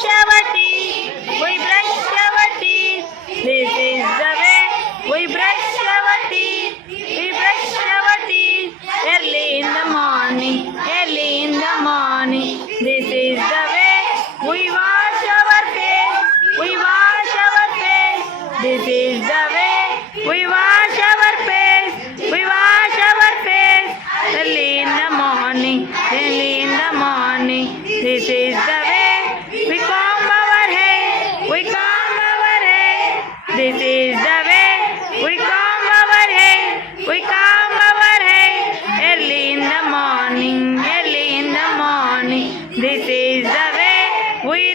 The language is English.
brush our teeth. We brush our teeth. This is the way we brush our teeth. We brush our teeth early in the morning. Early in the morning. This is the way we wash our face. We wash our face. This is the way we wash our face. We wash our face early in the morning. Early in the morning. This is the way we comb our hair. We comb our hair. This is the way we comb our hair. We comb our hair early in the morning. Early in the morning. This is the way we